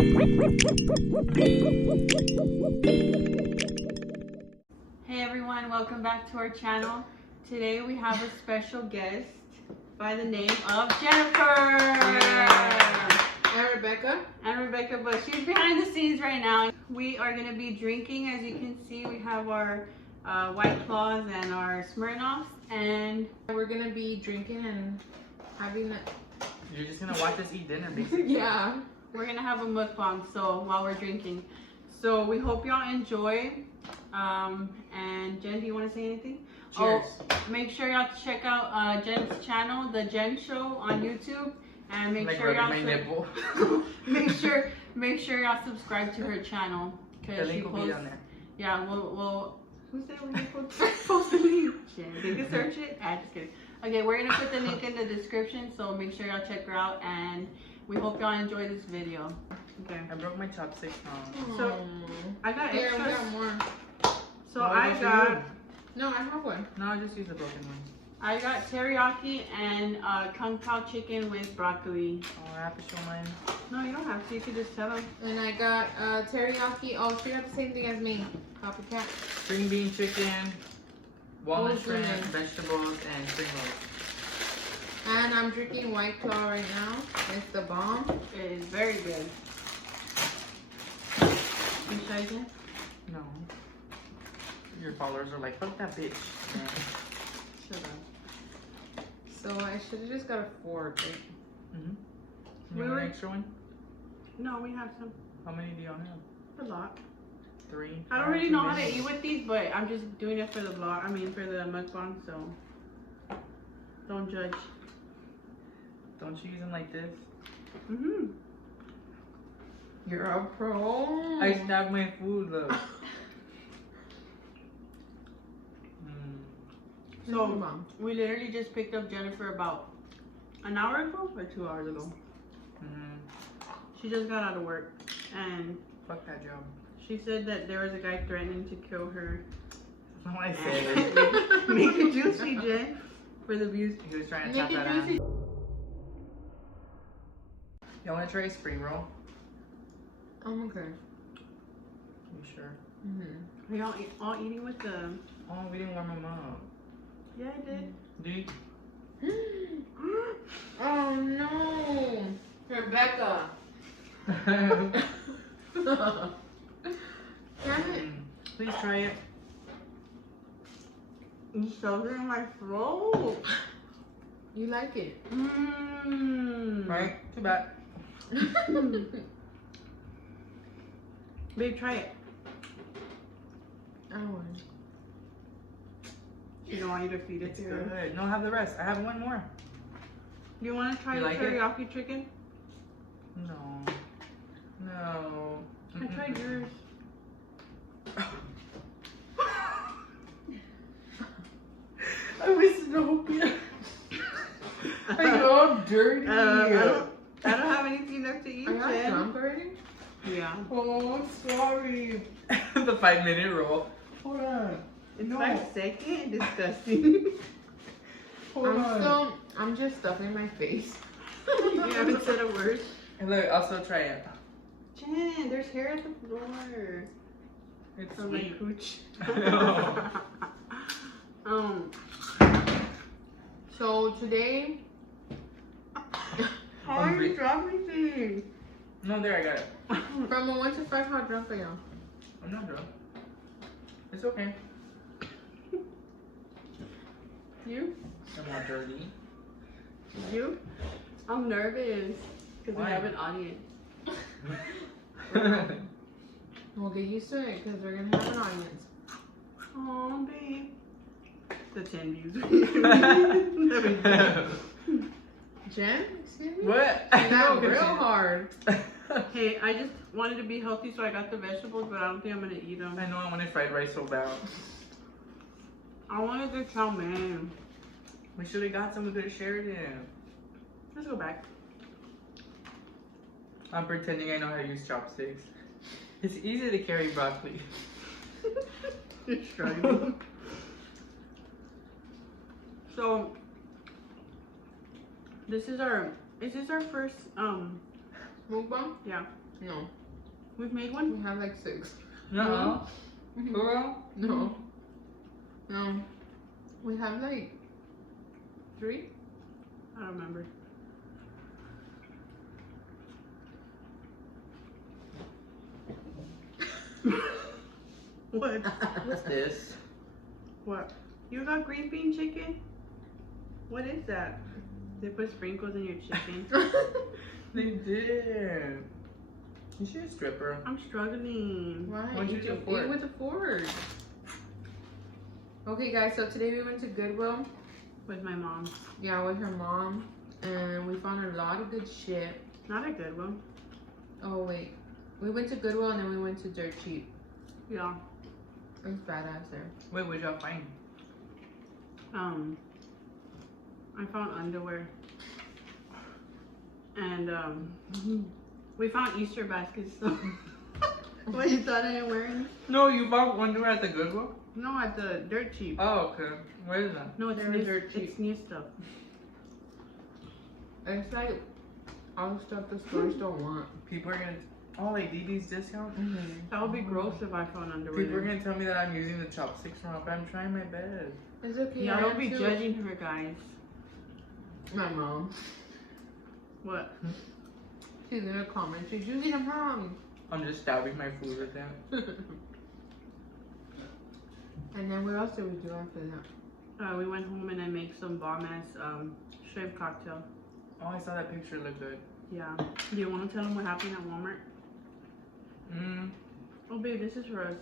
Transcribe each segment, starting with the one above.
Hey everyone, welcome back to our channel. Today we have a special guest by the name of Jennifer. And Rebecca, but she's behind the scenes right now. We are going to be drinking. As you can see, we have our White Claws and our Smirnoffs, and we're going to be drinking and having a... You're just going to watch us eat dinner, basically. Yeah. We're going to have a mukbang, so while we're drinking. So we hope y'all enjoy. And Jen, do you want to say anything? Cheers. Oh, make sure y'all check out Jen's channel, The Jen Show, on YouTube, and make sure y'all make sure y'all subscribe to her channel because she posts. Will be on there. Yeah, we'll who said we post the link? Jen, they can search it. Just kidding. Okay, we're gonna put the link in the description, so make sure y'all check her out, and we hope y'all enjoy this video. Okay. I broke my chopsticks now. So I got here, extra. we got more. So I got. No, I have one. No, I'll just use the broken one. I got teriyaki and kung pao chicken with broccoli. Oh, I have to show mine. No, you don't have to. You can just tell them. And I got teriyaki. Oh, she got the same thing as me. Copycat. String bean chicken, walnut shrimp, goodness. vegetables, and spring rolls. And I'm drinking White Claw right now. It's the bomb. It is very good. You shy, Jen? No. Your followers are like, fuck that bitch. Yeah. Shut up. So I should have just got a fork. You want an extra one? No, we have some. How many do y'all have? A lot. 3. I don't really know how to eat with these, but I'm just doing it for the vlog. I mean, for the mukbang, so don't judge. Don't you use them like this? You're a pro. I stabbed my food, look. So we literally just picked up Jennifer about an hour ago or 2 hours ago. She just got out of work, and fuck that job. she said that there was a guy threatening to kill her. That's what I said. Make it juicy, Jen, for the views. He was trying to chop that out. Y'all want to try a spring roll? I'm okay. You sure? Are y'all all eating with the... Oh, we didn't warm them up. Yeah, I did. Do you? Oh no, Rebecca. Damn it. Please try it. It's so in my throat. You like it? Right? Too bad. Babe, try it. I don't want it. She don't want you to feed it to her. Good. No, have the rest. I have one more. Do you want to try You the like teriyaki chicken? No. No. I tried yours. I was so good. I know I'm dirty. I don't have anything left to eat. Are you Jen. drunk already? Yeah. Oh, I'm sorry. The 5-minute roll. Hold on. It's 5 seconds. Disgusting. I'm just stuffing my face. You haven't said a word. And look, I'll still try it. Jen, there's hair at the floor. It's on my sweet. cooch. So today, How are you dropping things? No, there, I got it. from a 1 to 5, how drunk are you? I'm not drunk. It's okay. You? I'm not dirty. You? I'm nervous because we Why? have an audience. We'll get used to it because we're gonna have an audience. Oh, babe. The 10 views. Jen, excuse me? What? She got real hard. Hey, I just wanted to be healthy, so I got the vegetables, but I don't think I'm gonna eat them. I know I wanted fried rice so bad. I wanted the chow mein. We should have got some of the shared it. Let's go back. I'm pretending I know how to use chopsticks. It's easy to carry broccoli. You're struggling. So, is this our first Mukbang? Yeah. No. We've made one? We have like 6. No. Girl? No. No. We have like 3. I don't remember. What? What's this? What? You got green bean chicken? What is that? They put sprinkles in your chicken. They did. You should a stripper. I'm struggling. Why? Why'd you Eat do a fork? with a fork. Okay, guys, so today we went to Goodwill. With my mom. Yeah, with her mom. And we found a lot of good shit. Not a good one. Oh, wait. We went to Goodwill and then we went to Dirt Cheap. Yeah. It was badass there. Wait, what'd y'all find? I found underwear. And we found Easter baskets. So what, you thought I didn't wear any? No, you bought underwear at the Goodwill? No, at the Dirt Cheap. Oh, okay. Where is that? No, it's They're new. Dirt Cheap. It's new stuff. It's like all the stuff the stores don't want. People are gonna. Oh, like DD's discount? That would be gross if I found underwear. People are there. gonna tell me that I'm using the chopsticks wrong, but I'm trying my best. It's okay. Yeah, I don't am be too. judging her, guys. My mom. What? She's gonna comment. She's using them wrong. I'm just stabbing my food with them. And then what else did we do after that? We went home and then make some bomb ass shrimp cocktail. Oh, I saw that picture. Look good. Yeah. Do you want to tell them what happened at Walmart? Oh, babe, this is for us.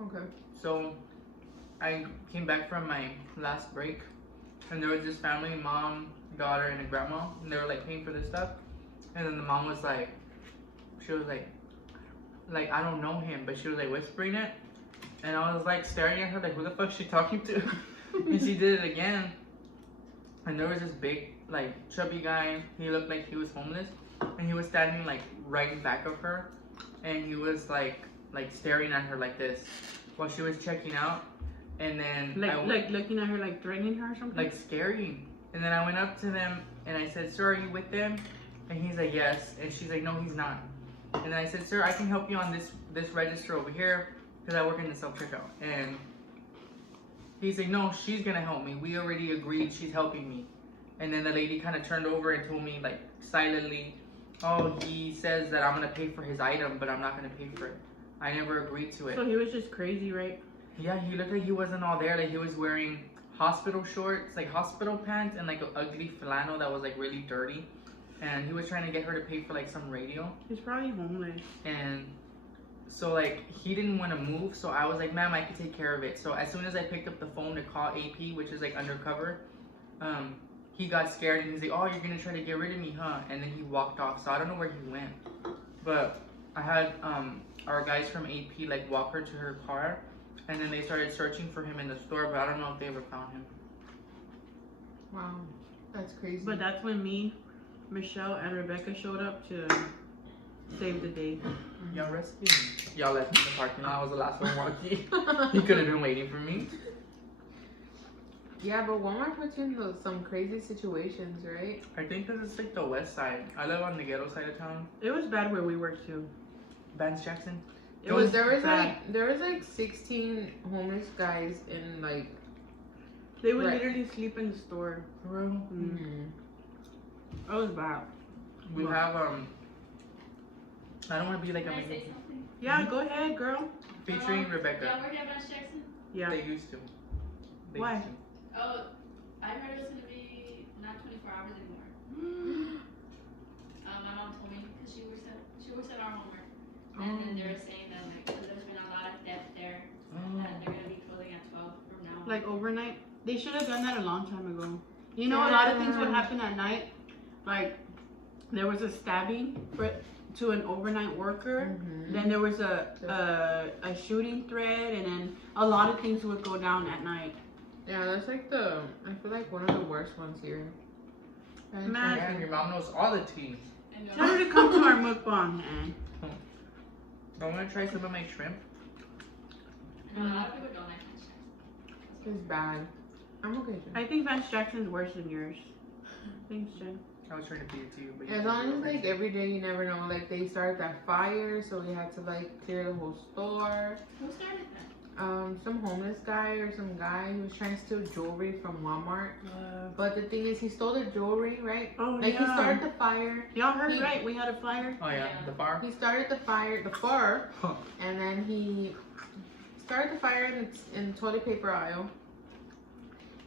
Okay. So, I came back from my last break, and there was this family, mom, daughter, and a grandma, and they were like paying for this stuff. And then the mom was like, she was like, I don't know him, but she was like whispering it. And I was like staring at her, like, who the fuck is she talking to? And she did it again. And there was this big, like, chubby guy. He looked like he was homeless. And he was standing, like, right in back of her. And he was, like staring at her like this while she was checking out. And then like looking at her, like threatening her or something? like scary. And then I went up to them and I said, sir, are you with them? And he's like, yes. And she's like, no, he's not. And then I said, sir, I can help you on this register over here because I work in the self-checkout. And he's like, no, she's gonna help me. We already agreed she's helping me. And then the lady kind of turned over and told me, like, silently, oh, he says that I'm gonna pay for his item, but I'm not gonna pay for it. I never agreed to it. So he was just crazy, right? Yeah, he looked like he wasn't all there. Like, he was wearing hospital shorts, like hospital pants, and like an ugly flannel that was like really dirty. And he was trying to get her to pay for like some radio. He's probably homeless. And so like he didn't want to move, so I was like, ma'am, I can take care of it. So as soon as I picked up the phone to call AP, which is like undercover, he got scared and he's like, oh, you're gonna try to get rid of me, huh? And then he walked off. So I don't know where he went, but I had our guys from AP like walk her to her car, and then they started searching for him in the store, but I don't know if they ever found him. Wow, that's crazy. But that's when me, Michelle, and Rebecca showed up to save the day. Y'all rescued me. Y'all left me in the parking lot. I was the last one walking. He could have been waiting for me. Yeah, but Walmart puts you in some crazy situations, right? I think because it's like the west side. I live on the ghetto side of town. It was bad where we worked too. Vance Jackson. There was like 16 homeless guys in like. They would Right. literally sleep in the store. For real? Mm-hmm. It was bad. We have I don't want to be like Can a I say something? Yeah, go ahead, girl. featuring Rebecca. Y'all work at Vance Jackson? Yeah. They used to. They Why? used to. Oh, I heard it was gonna be not 24 hours anymore. My mom told me because she works at our homework, and then they were saying that like 'cause there's been a lot of theft there, that they're gonna be closing at 12 from now on. Like overnight. They should have done that a long time ago. You know, a lot of things would happen at night. Like, there was a stabbing to an overnight worker. Mm-hmm. Then there was a shooting threat, and then a lot of things would go down at night. Yeah, that's like I feel like one of the worst ones here. Man. Man, your mom knows all the tea. And Tell her to come to our mukbang, man. I want to try some of my shrimp. a lot of people don't like Vance Jackson. It's bad. I'm okay. Jen. I think Vance Jackson's worse than yours. Thanks, Jen. I was trying to feed it to you, but As long as like every day, you never know. Like they started that fire, so we had to like clear the whole store. Who started that? Some homeless guy or some guy who was trying to steal jewelry from Walmart. But the thing is, he stole the jewelry, right? Oh, Like yeah. he started the fire. Y'all heard, He- right? We had a fire. Oh yeah, the bar. He started the fire, and then he started the fire in the toilet paper aisle.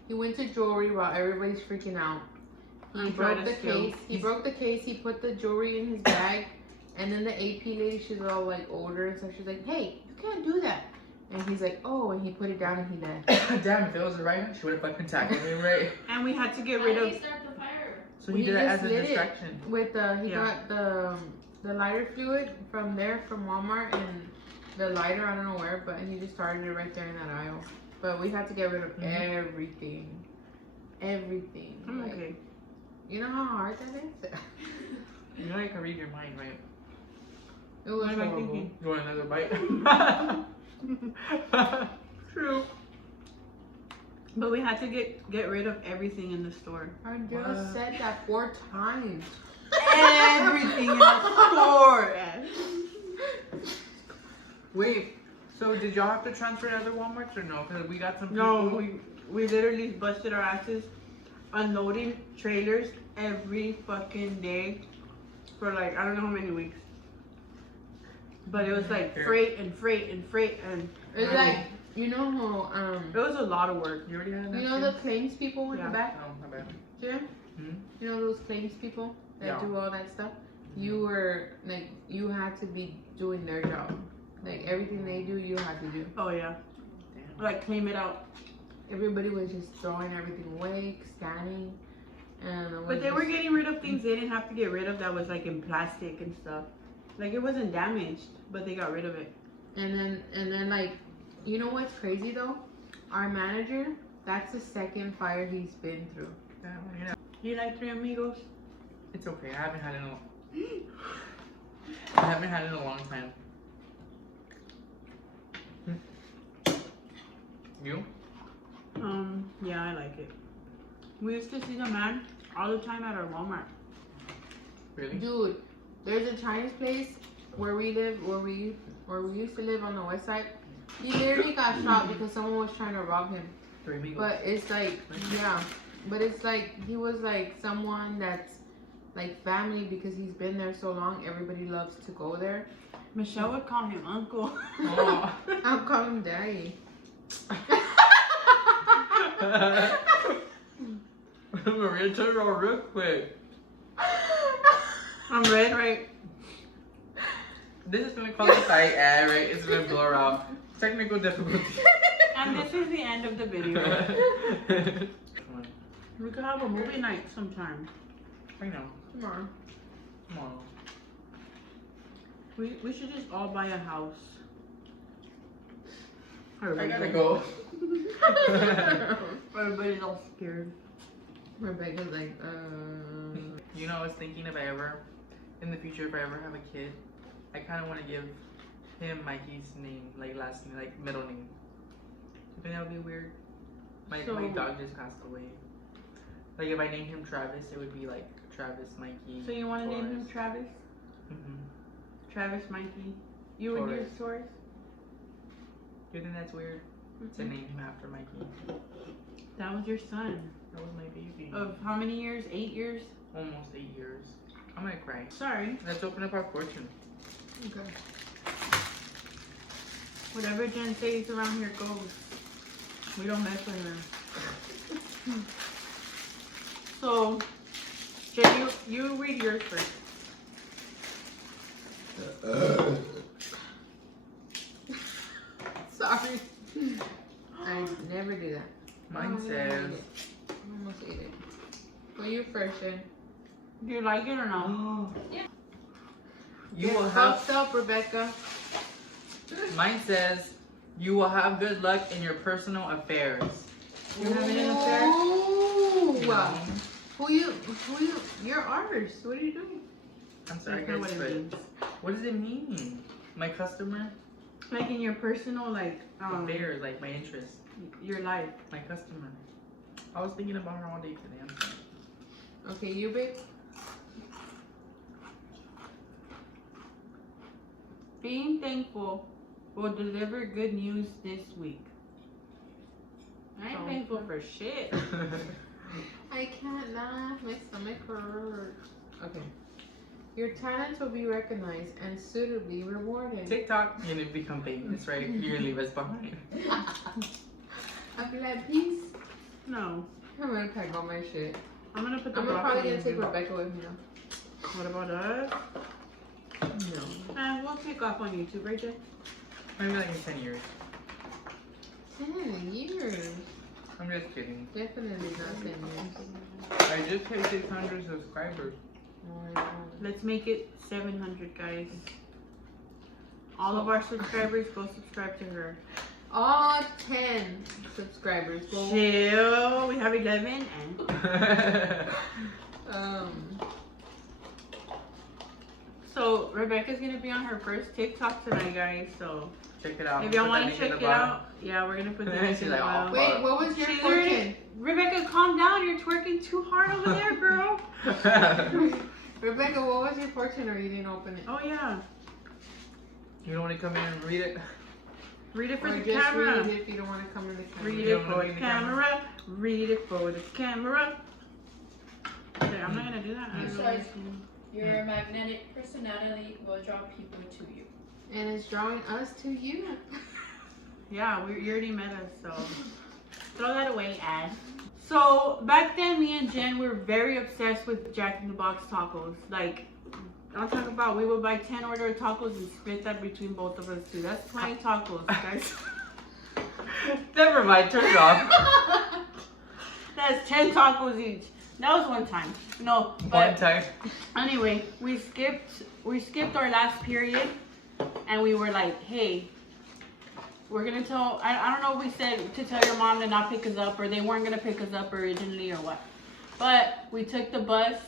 He went to jewelry while everybody's freaking out. He And broke tried the to steal. case. He broke the case. He put the jewelry in his bag, and then the AP lady, she's all like older, and so she's like, "Hey, you can't do that." And he's like, "Oh," and he put it down and he left. Damn, if it was the right one, she would have fucking tackled me, right? And we had to get How rid did of. he start the fire? So he did it just as a lit it distraction. with he Yeah. got the lighter fluid from Walmart, and the lighter I don't know where, but he just started it right there in that aisle. But we had to get rid of everything. I'm Like, okay. you know how hard that is? You know I can read your mind, right? It was What am I horrible. thinking? You want another bite? True. But we had to get rid of everything in the store. I just What? said that 4 times. Everything in the store. Wait, so did y'all have to transfer to other Walmarts or no? Because we got some people. No, we literally busted our asses unloading trailers every fucking day for like I don't know how many weeks. But it was like freight and freight and freight and It's like, you know how, it was a lot of work. You already had you know the claims people in Yeah. the back? Oh, my bad. Jim? Hmm? You know those claims people that Yeah. do all that stuff? You were, like, you had to be doing their job. Like, everything they do, you had to do. Oh yeah. Damn. Like claim it out. Everybody was just throwing everything away, scanning, and it was But they were just- getting rid of things they didn't have to get rid of that was like in plastic and stuff. Like it wasn't damaged, but they got rid of it. And then like, you know what's crazy though? Our manager, that's the second fire he's been through. Damn, yeah. You like Three Amigos? It's okay. I haven't had it in a long time. You? Yeah, I like it. We used to see the man all the time at our Walmart. Really? Dude, there's a Chinese place where we live, where we used to live on the west side. He literally got shot because someone was trying to rob him. Three Amigos. But it's like, yeah, but it's like he was like someone that's like family because he's been there so long. Everybody loves to go there. Michelle would call him uncle. Oh. I'll call him daddy. Maria, turn it on real quick. I'm red, right? This is gonna cause a side ad, right? It's gonna blur out. Technical difficulty. And this is the end of the video. We could have a movie night sometime. I know. Tomorrow. Tomorrow. We should just all buy a house. I gotta go. Everybody's all scared. Rebecca's like, You know, I was thinking if I ever, in the future, if I ever have a kid, I kind of want to give him Mikey's name, like last name, like middle name. You think that would be weird? My dog just passed away. Like if I named him Travis, it would be like Travis, Mikey. So you want to name him Taurus. Travis? Mhm. Travis, Mikey. You and your Taurus. Taurus? Do you think that's weird to name him after Mikey? That was your son. That was my baby. Of how many years? 8 years? Almost 8 years. I'm gonna cry. Sorry. Let's open up our fortune. okay. Whatever Jen says around here goes. We don't mess with her. So, Jen, you read yours first. Sorry. I never do that. Mine says, I almost ate it. Go you first, Jen. Do you like it or no? you Get will have. fucked up, Rebecca. Mine says, you will have good luck in your personal affairs. You having an affair? Ooh. You know? Who you, you're ours. What are you doing? I'm sorry, That's not guys, what it but means. what does it mean? My customer? Like in your personal, like, Affairs, like my interest. your life. My customer. I was thinking about her all day today. I'm sorry. Okay, you, babe. Being thankful will deliver good news this week. I ain't thankful for shit. I can't laugh. My stomach hurts. Okay. Your talents will be recognized and suitably rewarded. TikTok, you're gonna become famous, right? You're gonna leave us behind. I'll be like, peace. No. I'm gonna pack all my shit. I'm gonna put the I'm probably broccoli gonna in take here. Rebecca with me though. What about us? No. We'll take off on YouTube, right, Jen? Maybe like in 10 years. 10 years. I'm just kidding. Definitely not 10 years. I just hit 600 subscribers. Oh my God. Let's make it 700, guys. All of our subscribers, go subscribe to her. All 10 subscribers. Well, Chill. We have 11 and... So, Rebecca's gonna be on her first TikTok tonight, guys. So, check it out. if y'all Put that want link to in check the it bottom. out, yeah, we're gonna put the She's link in the like, bottom. wait, what was your She's fortune? already- Rebecca, calm down. You're twerking too hard over there, girl. Rebecca, what was your fortune or you didn't open it? Oh, yeah. You don't want to come in and read it? Read it for Or the just camera. read it if you don't want to come in the camera. Read You it don't for wanna the be in the camera. Read it for the camera. Okay, I'm not gonna do that. I don't know Sorry. what's going- Your magnetic personality will draw people to you. And it's drawing us to you. Yeah, you already met us, so throw that away, ad. So back then, me and Jen were very obsessed with Jack in the Box tacos. Like, I'm talking about we would buy 10 order of tacos and split that between both of us too. That's 20 tacos, guys. Never mind, turn it off. That's 10 tacos each. That was one time. No, One but time. anyway, we skipped our last period, and we were like, hey, we're gonna tell. I don't know if we said to tell your mom to not pick us up, or they weren't gonna pick us up originally, or what. But we took the bus,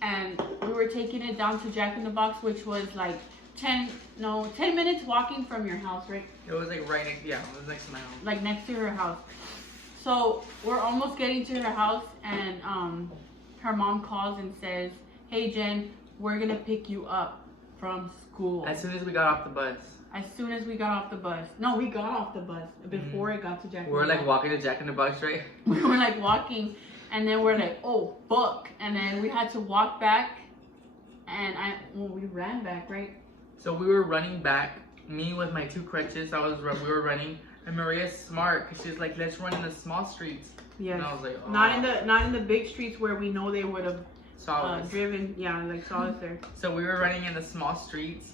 and we were taking it down to Jack in the Box, which was like 10 minutes walking from your house, right? It was like right next, yeah, it was next to my house. Like next to her house. So we're almost getting to her house, and her mom calls and says, hey Jen, we're gonna pick you up from school. As soon as we got off the bus. As soon as we got off the bus. No, we got off the bus before it got to Jack in We were the like Box. walking to Jack in the Box, right? We were like walking, and then we're like, oh fuck, and then we had to walk back, and we ran back, right? So we were running back. Me with my 2 crutches, we were running. And Maria's smart, cause she's like, let's run in the small streets. Yes. And I was like, oh. Not in the big streets where we know they would have Saw us. driven. Yeah, like saw us there. So we were running in the small streets,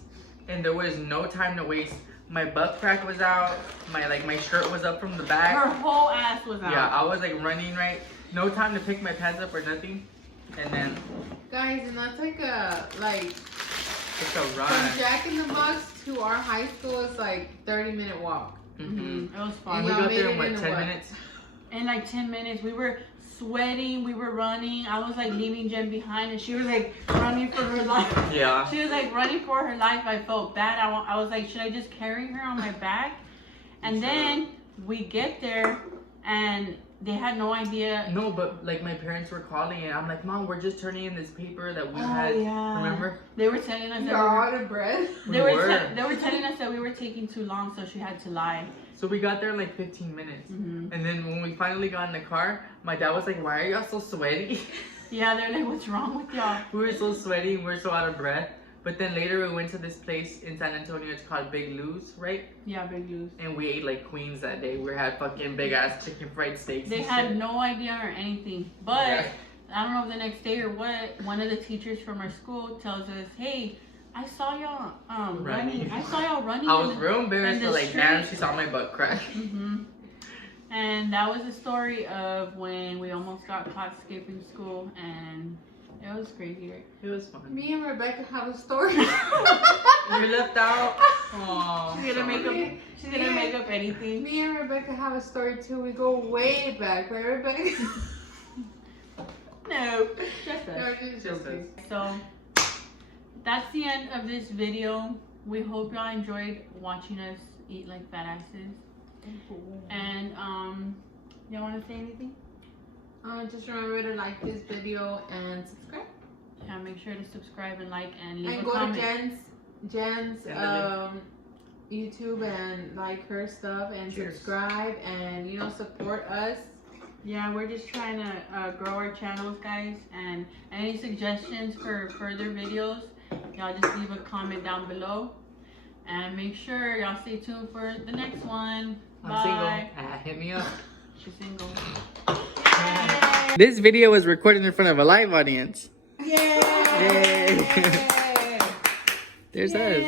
and there was no time to waste. My butt crack was out. My shirt was up from the back. Her whole ass was out. Yeah, I was like running right. No time to pick my pants up or nothing. And then Guys, and that's like it's a run. from Jack in the Box to our high school is like 30-minute walk. Mm-hmm. It was fun. And we y'all got made there it in what, in 10 what? minutes? In like 10 minutes, we were sweating, we were running. I was like leaving Jen behind, and she was like running for her life. Yeah. She was like running for her life. I felt bad. I was like, should I just carry her on my back? And then we get there, and they had no idea. No, but like my parents were calling, and I'm like, Mom, we're just turning in this paper that we Oh, had. yeah. Remember? They were telling us You're that out of breath. they We were were. they were telling us that we were taking too long, so she had to lie. So we got there in like 15 minutes. Mm-hmm. And then when we finally got in the car, my dad was like, why are y'all so sweaty? Yeah, they're like, what's wrong with y'all? We were so sweaty, we were so out of breath. But then later we went to this place in San Antonio, it's called Big Lou's, right? Yeah, big news. And we ate like queens that day. We had fucking big ass chicken fried steaks. They and had shit. no idea or anything. But Yeah. I don't know if the next day or what, one of the teachers from our school tells us, hey, I saw y'all running. I saw y'all running. I was real embarrassed, in the but like, damn, street. she saw my butt crack. Mm-hmm. And that was the story of when we almost got caught skipping school, and it was crazy, right? It was fun. Me and Rebecca have a story. You left out. Aww. She's gonna make up. She's gonna make up anything. Me and Rebecca have a story too. We go way back, right, Rebecca? No, just No, us. just Just joking. So that's the end of this video. We hope y'all enjoyed watching us eat like fat asses. And y'all want to say anything? Just remember to like this video and subscribe. Yeah, make sure to subscribe and like and leave And a go comment. to Jen's Jen's And the YouTube and like her stuff and Cheers. subscribe and support us. Yeah, we're just trying to grow our channels, guys. And any suggestions for further videos, y'all just leave a comment down below. And make sure y'all stay tuned for the next one. I'm Bye. single. Hit me up. She's single. This video was recorded in front of a live audience. Yay! Yay! There's us.